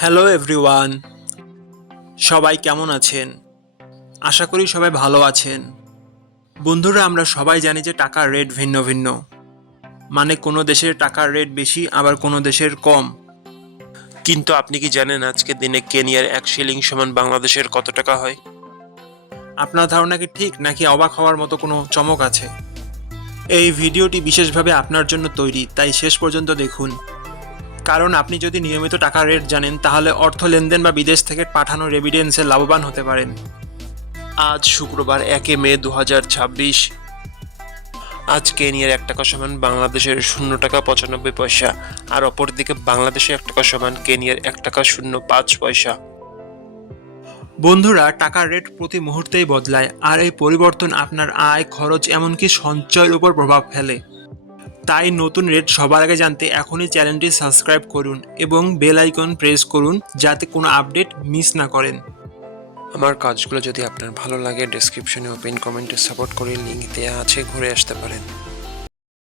Hello everyone, সবাই কেমন আছেন? আশা করি সবাই ভালো আছেন। বন্ধুরা, আমরা সবাই জানি যে টাকার রেট ভিন্ন ভিন্ন। মানে কোনো দেশের টাকার রেট বেশি, আবার কোনো দেশের কম। কিন্তু আপনি কি জানেন আজকের দিনে কেনিয়ার 1 শিলিং সমান বাংলাদেশের কত টাকা হয়? আপনার ধারণা কি ঠিক, নাকি অবাক হওয়ার মতো কোনো চমক আছে? এই ভিডিওটি বিশেষভাবে আপনার জন্য তৈরি, তাই শেষ পর্যন্ত দেখুন। কারণ আপনি যদি নিয়মিত টাকার রেট জানেন, তাহলে অর্থ লেনদেন বা বিদেশ থেকে পাঠানো রেমিটেন্সে লাভবান হতে পারেন। আজ শুক্রবার 1 মে 2026। আজ কেনিয়ার 1 টাকা সমান বাংলাদেশের 0 টাকা 95 পয়সা, আর অপরদিকে বাংলাদেশের 1 টাকা সমান কেনিয়ার 1 টাকা 05 পয়সা। বন্ধুরা, টাকার রেট প্রতি মুহূর্তেই বদলায়, আর এই পরিবর্তন আপনার আয়, খরচ, এমনকি সঞ্চয়ের উপর প্রভাব ফেলে। তাই নতুন রেট সবার আগে জানতে এখনই চ্যানেলটি সাবস্ক্রাইব করুন এবং বেল আইকন প্রেস করুন, যাতে কোনো আপডেট মিস না করেন। আমার কাজগুলো যদি আপনার ভালো লাগে, ডেসক্রিপশনে ও পিন কমেন্টে সাপোর্ট করে লিঙ্ক দেওয়া আছে, ঘুরে আসতে পারেন।